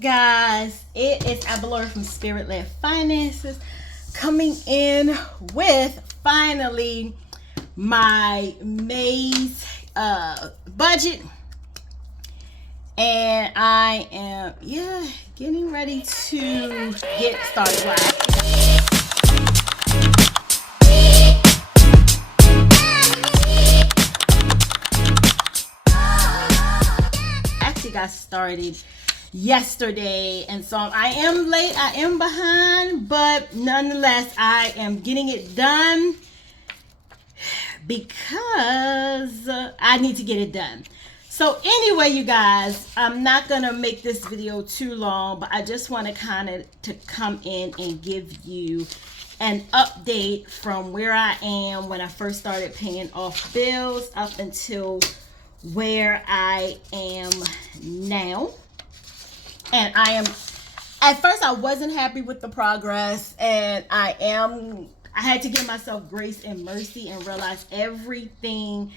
guys? It is Abalora from Spirit Led Finances coming in with finally my May's budget, and I am getting ready to get started. Actually got started yesterday, and so I am late, I am behind, but nonetheless I am getting it done because I need to get it done. So anyway, you guys, I'm not gonna make this video too long, but I just want to come in and give you an update from where I am when I first started paying off bills up until where I am now. And at first I wasn't happy with the progress, and I had to give myself grace and mercy and realize everything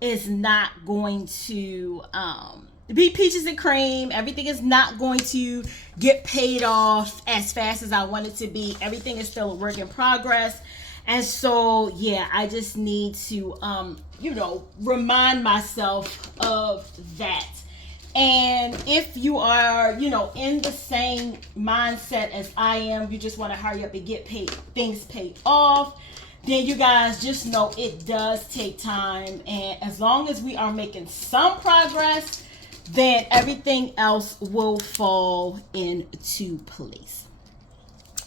is not going to be peaches and cream. Everything is not going to get paid off as fast as I want it to be. Everything is still a work in progress. And so, yeah, I just need to, remind myself of that. And if you are, in the same mindset as I am, you just want to hurry up and get things paid off, then you guys just know it does take time. And as long as we are making some progress, then everything else will fall into place.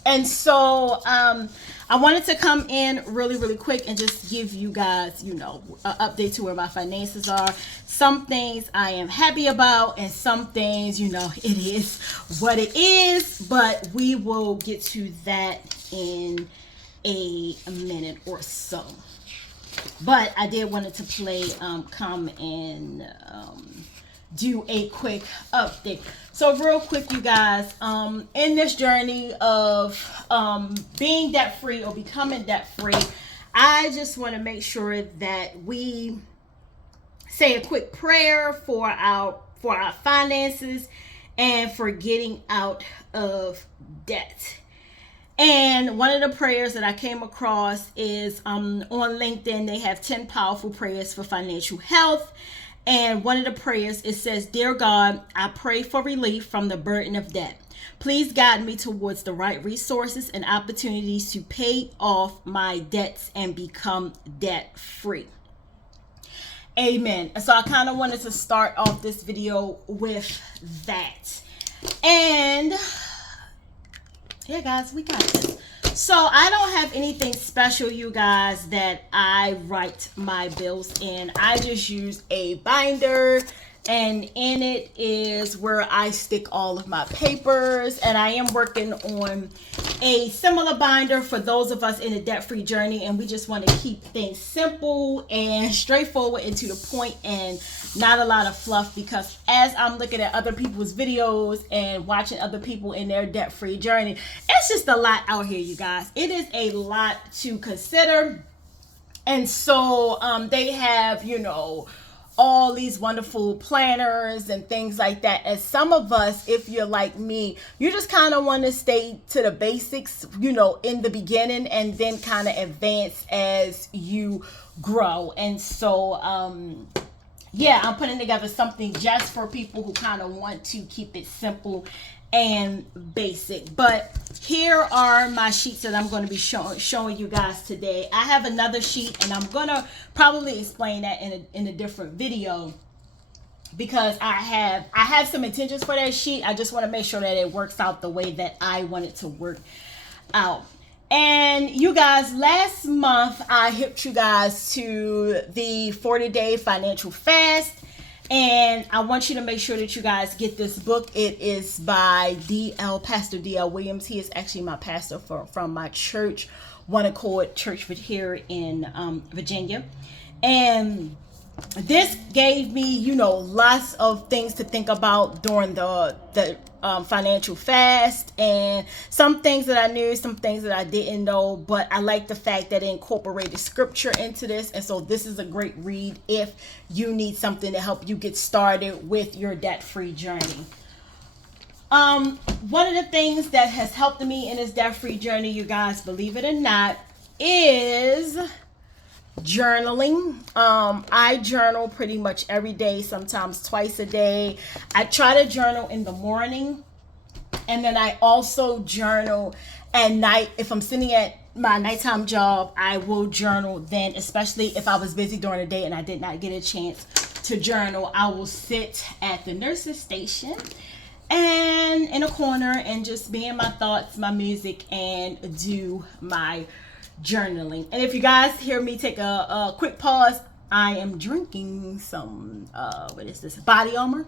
And so I wanted to come in really quick and just give you guys, an update to where my finances are. Some things I am happy about, and some things, it is what it is. But we will get to that in a minute or so. But I did wanted to come and do a quick update. So real quick, you guys, in this journey of being debt free or becoming debt free, I just want to make sure that we say a quick prayer for our finances and for getting out of debt. And one of the prayers that I came across is on LinkedIn. They have 10 powerful prayers for financial health. And one of the prayers, it says, "Dear God, I pray for relief from the burden of debt. Please guide me towards the right resources and opportunities to pay off my debts and become debt free." Amen. And so I kind of wanted to start off this video with that. And yeah, guys, we got this. So I don't have anything special, you guys, that I write my bills in. I just use a binder, and in it is where I stick all of my papers. And I am working on a similar binder for those of us in a debt-free journey, and we just want to keep things simple and straightforward and to the point and not a lot of fluff, because as I'm looking at other people's videos and watching other people in their debt-free journey, it's just a lot out here, you guys. It is a lot to consider. And so they have, all these wonderful planners and things like that. And some of us, if you're like me, you just kind of want to stay to the basics, in the beginning, and then kind of advance as you grow. And so, I'm putting together something just for people who kind of want to keep it simple and basic. But here are my sheets that I'm going to be showing you guys today. I have another sheet, and I'm going to probably explain that in a different video, because I have some intentions for that sheet. I just want to make sure that it works out the way that I want it to work out. And you guys, last month I hipped you guys to the 40-day financial fast. And I want you to make sure that you guys get this book. It is by Pastor D.L. Williams. He is actually my pastor from my church, One Accord Church here in Virginia. And this gave me, lots of things to think about during the financial fast, and some things that I knew, some things that I didn't know. But I like the fact that it incorporated scripture into this, and so this is a great read if you need something to help you get started with your debt-free journey. One of the things that has helped me in this debt-free journey, you guys, believe it or not, is journaling. I journal pretty much every day, sometimes twice a day. I try to journal in the morning, and then I also journal at night. If I'm sitting at my nighttime job, I will journal then, especially if I was busy during the day and I did not get a chance to journal. I will sit at the nurse's station and in a corner and just be in my thoughts, my music, and do my journaling. And if you guys hear me take a quick pause, I am drinking some what is this, Body Armor.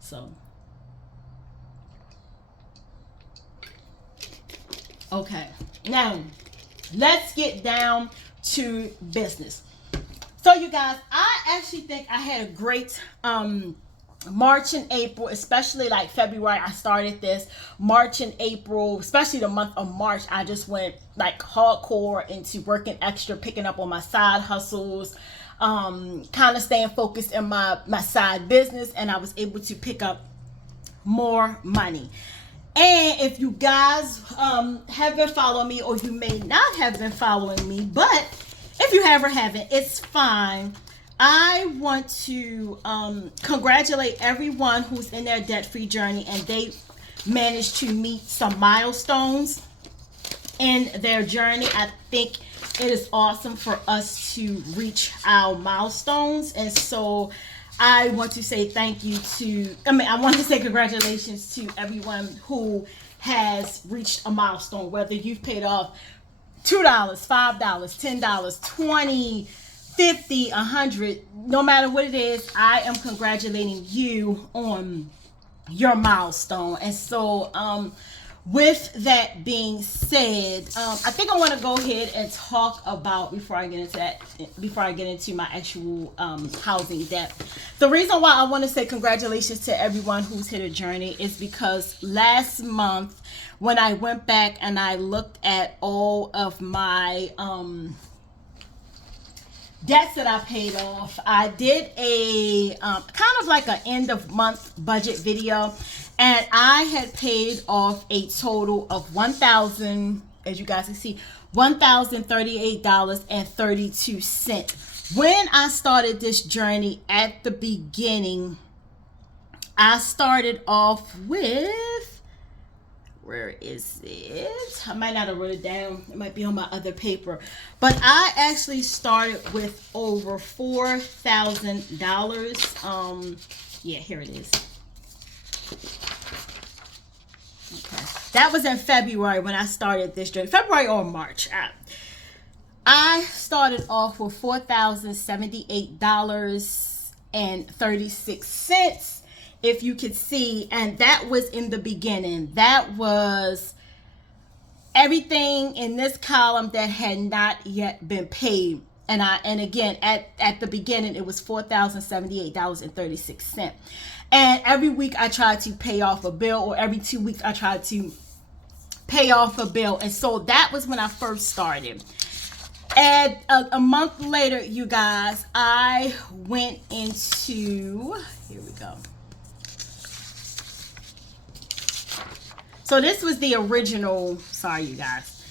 So okay, now let's get down to business. So you guys, I actually think I had a great March and April, especially like February. I started this March and April, especially the month of March. I just went like hardcore into working extra, picking up on my side hustles, kind of staying focused in my side business, and I was able to pick up more money. And if you guys have been following me, or you may not have been following me, but if you have or haven't, it's fine. I want to congratulate everyone who's in their debt-free journey and they managed to meet some milestones in their journey. I think it is awesome for us to reach our milestones. And so I want to say thank you to, I want to say congratulations to everyone who has reached a milestone, whether you've paid off $2, $5, $10, $20, $50, $100, no matter what it is. I am congratulating you on your milestone. And so with that being said, I think I want to go ahead and talk about, before I get into my actual housing debt. The reason why I want to say congratulations to everyone who's hit a journey is because last month when I went back and I looked at all of my debts that I paid off, I did a kind of like an end of month budget video, and I had paid off a total of $1,000, as you guys can see, $1,038.32. When I started this journey at the beginning, I started off with, where is it? I might not have wrote it down. It might be on my other paper. But I actually started with over $4,000. Yeah, here it is. Okay. That was in February when I started this journey. February or March. I started off with $4,078.36. If you could see, and that was in the beginning. That was everything in this column that had not yet been paid. And again, at the beginning, it was $4,078.36. And every week I tried to pay off a bill, or every 2 weeks I tried to pay off a bill. And so that was when I first started. And a month later, you guys, I went into, here we go. So this was the original, sorry you guys,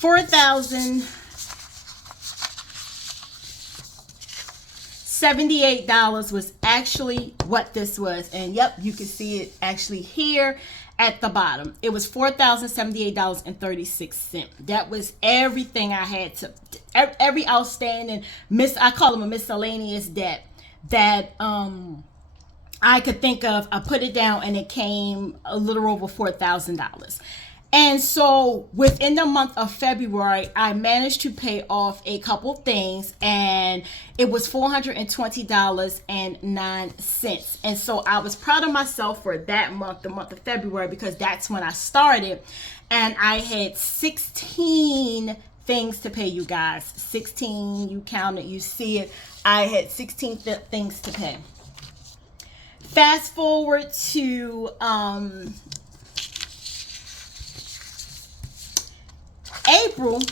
$4,078 was actually what this was. And yep, you can see it actually here at the bottom. It was $4,078.36. That was everything I had to, every outstanding, I call them a miscellaneous debt that I could think of. I put it down and it came a little over $4,000. And so within the month of February, I managed to pay off a couple things, and it was $420.09. And so I was proud of myself for that month, the month of February, because that's when I started. And I had 16 things to pay, you guys. 16, you count it, you see it. I had 16 things to pay. Fast forward to April,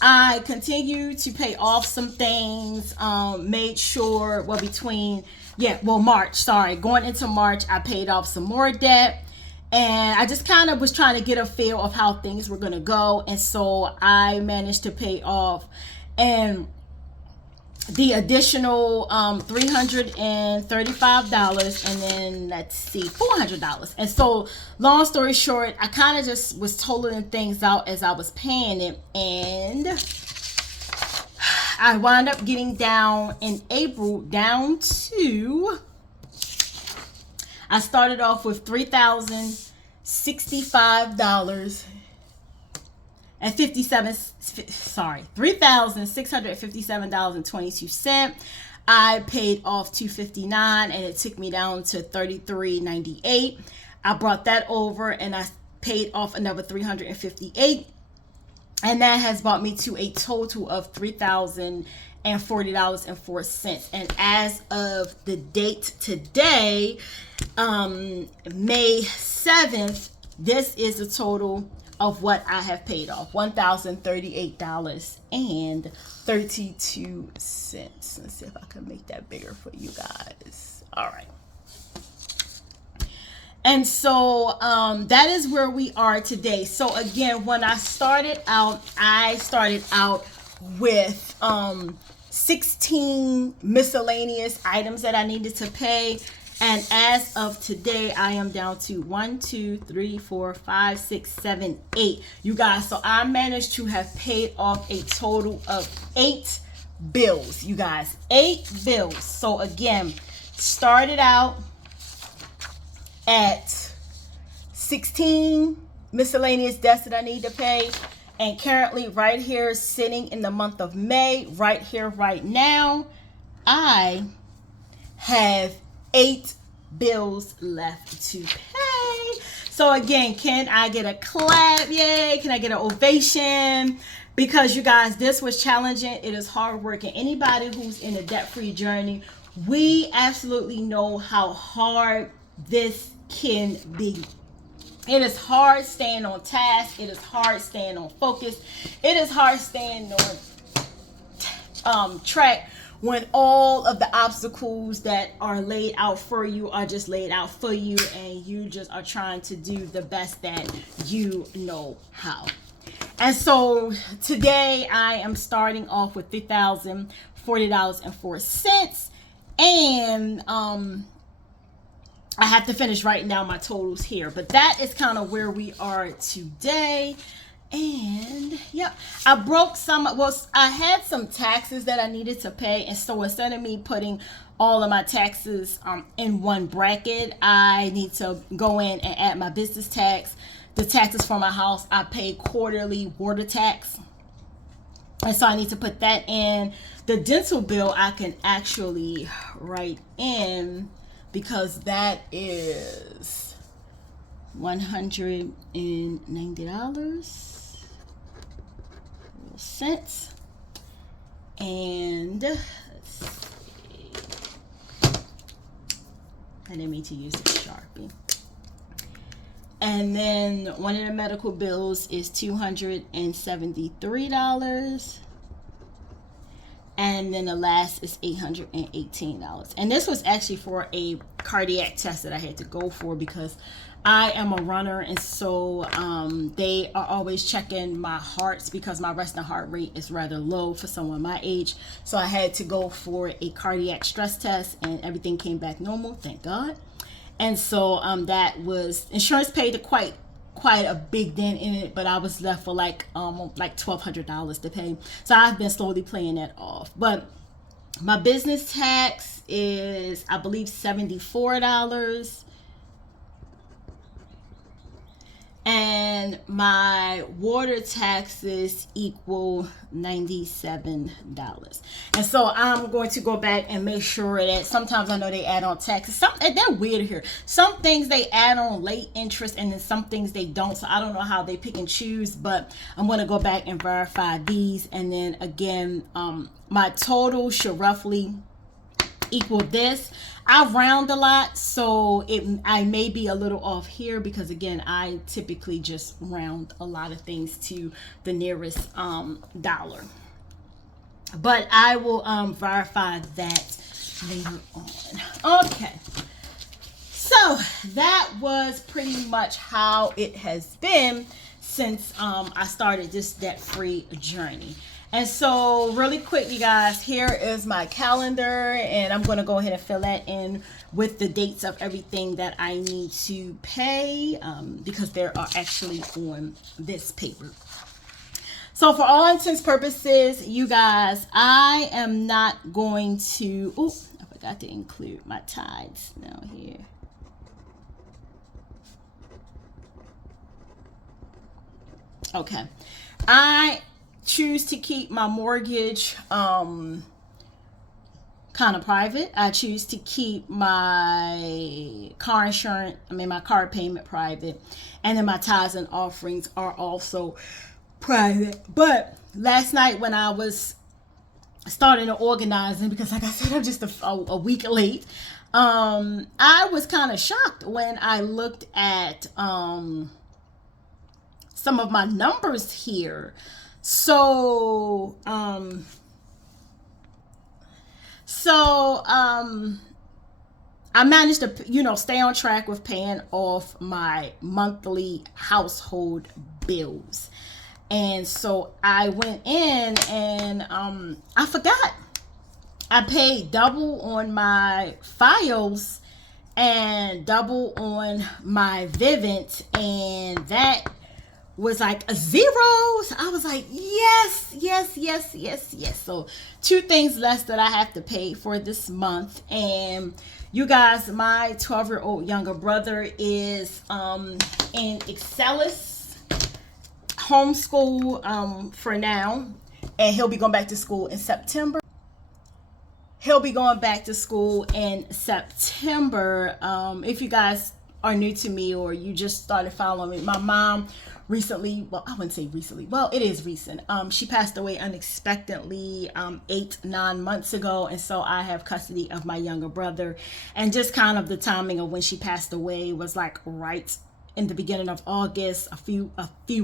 I continued to pay off some things, made sure, well, between March, sorry. Going into March, I paid off some more debt. And I just kind of was trying to get a feel of how things were going to go. And so I managed to pay off. And the additional $335, and then let's see, $400. And so long story short, I kind of just was totaling things out as I was paying it, and I wound up getting down in April down to, I started off with $3,657.22. I paid off $259, and it took me down to $33.98. I brought that over and I paid off another $358, and that has brought me to a total of $3,040.04. And as of the date today, May 7th, this is the total of what I have paid off, $1,038.32. Let's see if I can make that bigger for you guys. All right. And so that is where we are today. So again, when I started out with 16 miscellaneous items that I needed to pay. And as of today, I am down to 1, 2, 3, 4, 5, 6, 7, 8. You guys, so I managed to have paid off a total of 8 bills. You guys, 8 bills. So again, started out at 16 miscellaneous debts that I need to pay. And currently right here, sitting in the month of May, right here, right now, I have 8 bills left to pay. So again, can I get a clap? Yay. Can I get an ovation? Because you guys, this was challenging. It is hard work. And anybody who's in a debt-free journey, we absolutely know how hard this can be. It is hard staying on task. It is hard staying on focus. It is hard staying on track when all of the obstacles that are laid out for you are just laid out for you, and you just are trying to do the best that you know how. And so today I am starting off with $3,040.04, and I have to finish writing down my totals here, but that is kind of where we are today. And yep, I broke some. Well, I had some taxes that I needed to pay, and so instead of me putting all of my taxes in one bracket, I need to go in and add my business tax, the taxes for my house. I pay quarterly water tax, and so I need to put that in. The dental bill I can actually write in, because that is $190. Cents. And let's see, I didn't mean to use the Sharpie. And then one of the medical bills is $273. And then the last is $818. And this was actually for a cardiac test that I had to go for, because I am a runner, and so they are always checking my hearts, because my resting heart rate is rather low for someone my age. So I had to go for a cardiac stress test, and everything came back normal, thank God. And so that was, insurance paid quite a big dent in it, but I was left for like $1,200 to pay. So I've been slowly paying that off. But my business tax is, I believe, $74. And my water taxes equal $97. And so I'm going to go back and make sure that, sometimes I know they add on taxes. They're weird here. Some things they add on late interest, and then some things they don't. So I don't know how they pick and choose, but I'm going to go back and verify these. And then again, my total should roughly equal this. I round a lot, so I may be a little off here, because again, I typically just round a lot of things to the nearest dollar. But I will verify that later on. Okay. So that was pretty much how it has been since I started this debt-free journey. And so really quick, you guys, here is my calendar, and I'm going to go ahead and fill that in with the dates of everything that I need to pay, because there are actually on this paper. So for all intents purposes, you guys, I am not going to, I forgot to include my tithes now here. Okay, I choose to keep my mortgage kind of private. I choose to keep my car insurance, my car payment private, and then my tithes and offerings are also private. But last night when I was starting to organizing, because like I said, I'm just a week late, I was kind of shocked when I looked at some of my numbers here. So I managed to, stay on track with paying off my monthly household bills. And so I went in and I forgot. I paid double on my Fios and double on my Vivint, and that was like a zero. So I was like, yes. So 2 things less that I have to pay for this month. And you guys, my 12-year-old younger brother is in Excellis homeschool for now, and he'll be going back to school in September. If you guys are new to me or you just started following me, my mom recently, well, I wouldn't say recently, well, it is recent. She passed away unexpectedly 8-9 months ago, and so I have custody of my younger brother. And just kind of the timing of when she passed away was like right in the beginning of August, a few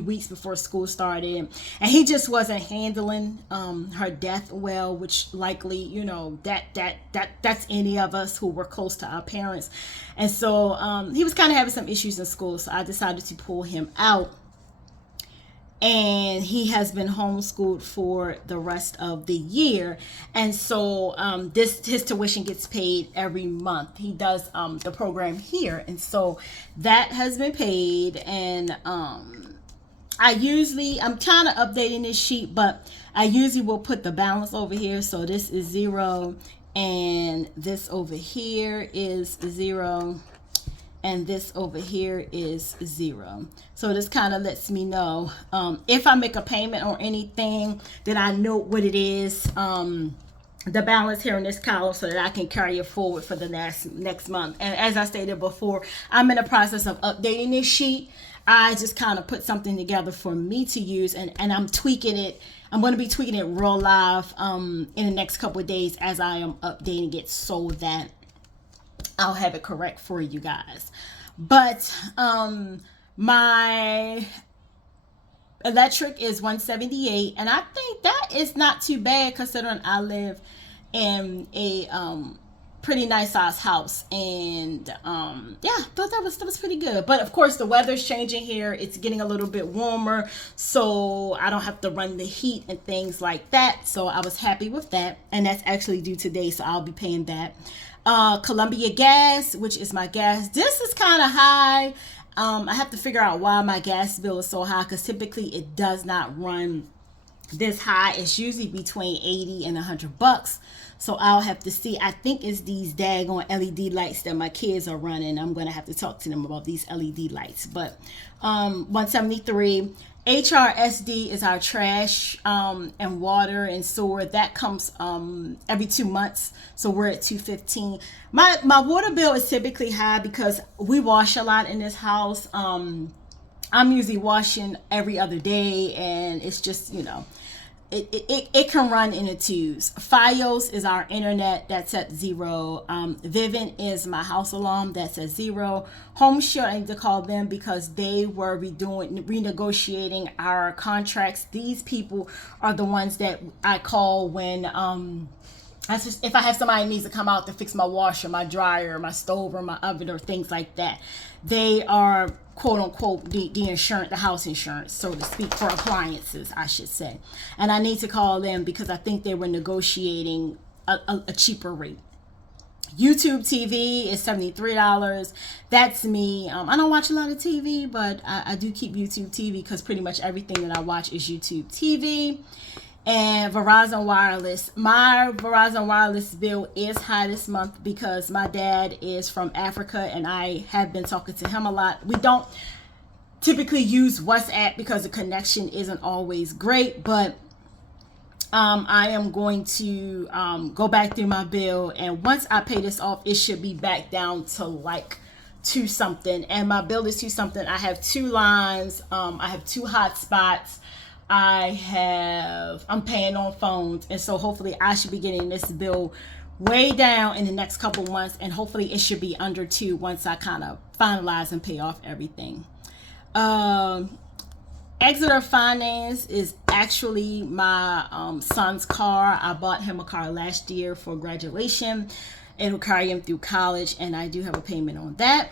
weeks before school started, and he just wasn't handling her death well, which likely, that's any of us who were close to our parents. And so he was kind of having some issues in school, so I decided to pull him out. And he has been homeschooled for the rest of the year. And so his tuition gets paid every month. He does the program here. And so that has been paid. And I'm kind of updating this sheet, but I usually will put the balance over here. So this is 0, and this over here is 0. And this over here is 0. So this kind of lets me know if I make a payment or anything, then I know what it is, the balance here in this column, so that I can carry it forward for the next month. And as I stated before, I'm in the process of updating this sheet. I just kind of put something together for me to use, and I'm tweaking it. I'm going to be tweaking it real live in the next couple of days as I am updating it, so that I'll have it correct for you guys. But my electric is $178, and I think that is not too bad considering I live in a pretty nice size house. And I thought that was pretty good. But of course the weather's changing here. It's getting a little bit warmer, so I don't have to run the heat and things like that. So I was happy with that, and that's actually due today, so I'll be paying that. Columbia Gas, which is my gas, this is kind of high. I have to figure out why my gas bill is so high, because typically it does not run this high. It's usually between 80 and $100. So I'll have to see. I think it's these daggone LED lights that my kids are running. I'm going to have to talk to them about these LED lights. But $173. HRSD is our trash and water and sewer. That comes every 2 months, so we're at $215. My water bill is typically high because we wash a lot in this house. I'm usually washing every other day, and it's just, it can run in the twos. Fios is our internet, that's at 0. Vivint is my house alarm, that's at 0. HomeShield, I need to call them because they were renegotiating our contracts. These people are the ones that I call when That's just if I have somebody needs to come out to fix my washer, my dryer, my stove, or my oven, or things like that. They are quote unquote the insurance, the house insurance, so to speak, for appliances, I should say. And I need to call them because I think they were negotiating a cheaper rate. YouTube TV is $73. That's me. I don't watch a lot of TV, but I do keep YouTube TV because pretty much everything that I watch is YouTube TV. And Verizon Wireless. My Verizon Wireless bill is high this month because my dad is from Africa and I have been talking to him a lot. We don't typically use WhatsApp because the connection isn't always great, but I am going to go back through my bill, and once I pay this off, it should be back down to like 2 something. And my bill is 2 something. I have 2 lines. I have 2 hotspots. I'm paying on phones, and so hopefully I should be getting this bill way down in the next couple months, and hopefully it should be under 2 once I kind of finalize and pay off everything. Exeter Finance is actually my son's car. I bought him a car last year for graduation. It'll carry him through college, and I do have a payment on that.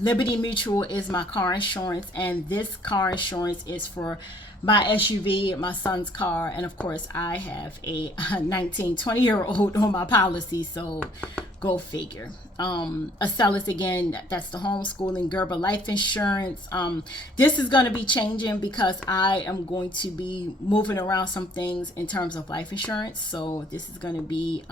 Liberty Mutual is my car insurance, and this car insurance is for my SUV, my son's car, and of course I have a 19-20-year-old on my policy, so go figure. Acellus, again, that's the homeschooling. Gerber Life Insurance. This is going to be changing because I am going to be moving around some things in terms of life insurance, so this is going to be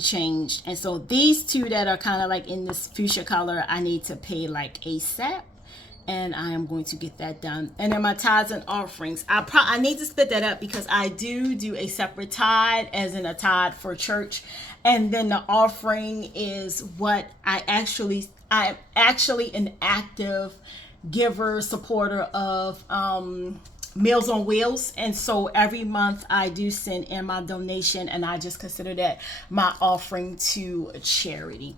changed. And so these 2 that are kind of like in this fuchsia color, I need to pay like ASAP, and I am going to get that done. And then my tithes and offerings, I need to split that up because I do a separate tithe, as in a tithe for church, and then the offering is what I'm actually an active giver, supporter of Meals on Wheels, and so every month I do send in my donation, and I just consider that my offering to a charity.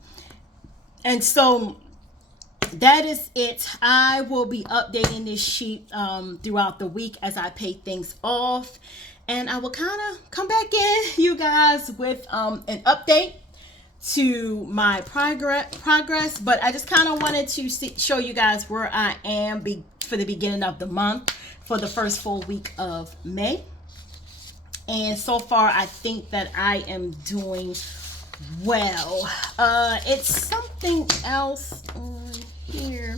And so that is it. I will be updating this sheet throughout the week as I pay things off, and I will kind of come back in, you guys, with an update to my progress. But I just kind of wanted to show you guys where I am for the beginning of the month, for the first full week of May. And so far I think that I am doing well. It's something else on here.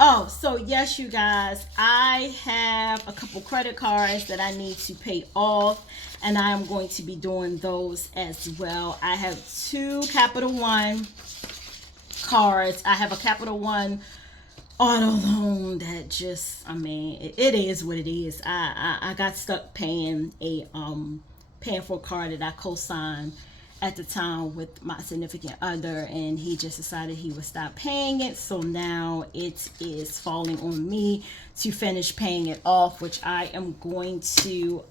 Oh, so yes, you guys, I have a couple credit cards that I need to pay off, and I am going to be doing those as well. I have 2 Capital One cards. I have a Capital One auto loan that just, it is what it is. I got stuck paying for a car that I co-signed at the time with my significant other, and he just decided he would stop paying it. So now it is falling on me to finish paying it off, which I am going to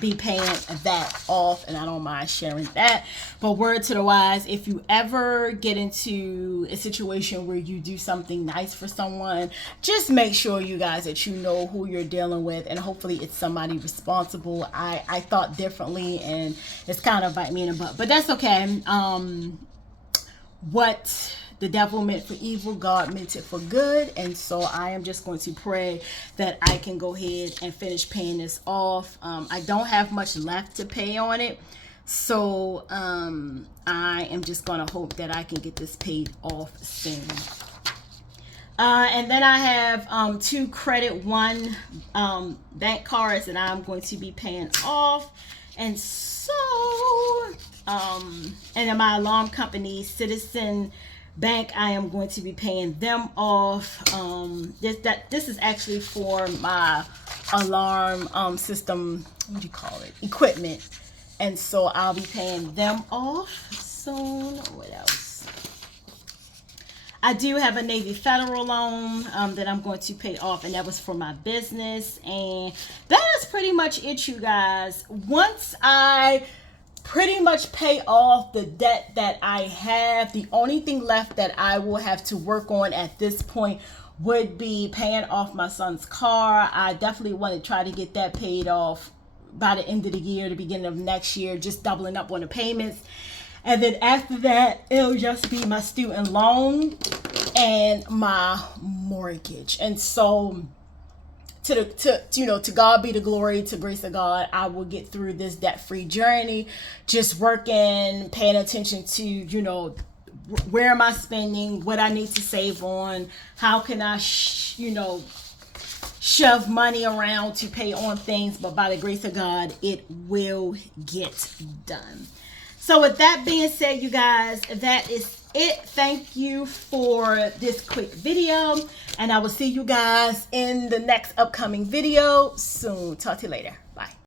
be paying that off, and I don't mind sharing that. But word to the wise, if you ever get into a situation where you do something nice for someone, just make sure, you guys, that you know who you're dealing with, and hopefully it's somebody responsible. I thought differently, and it's kind of bite me in the butt, but that's okay. What the devil meant for evil, God meant it for good. And so I am just going to pray that I can go ahead and finish paying this off. I don't have much left to pay on it, so I am just going to hope that I can get this paid off soon. And then I have 2 Credit One bank cards that I'm going to be paying off. And so and then my alarm company, Citizen Bank, I am going to be paying them off. This is actually for my alarm system, what do you call it, equipment, and so I'll be paying them off soon. What else? I do have a Navy Federal loan that I'm going to pay off, and that was for my business. And that is pretty much it, you guys. Once I pretty much pay off the debt that I have, the only thing left that I will have to work on at this point would be paying off my son's car. I definitely want to try to get that paid off by the end of the year, the beginning of next year, just doubling up on the payments. And then after that, it'll just be my student loan and my mortgage. And so to God be the glory, to grace of God, I will get through this debt-free journey, just working, paying attention to, where am I spending, what I need to save on, how can I, shove money around to pay on things, but by the grace of God, it will get done. So with that being said, you guys, that is it. Thank you for this quick video, and I will see you guys in the next upcoming video soon. Talk to you later. Bye.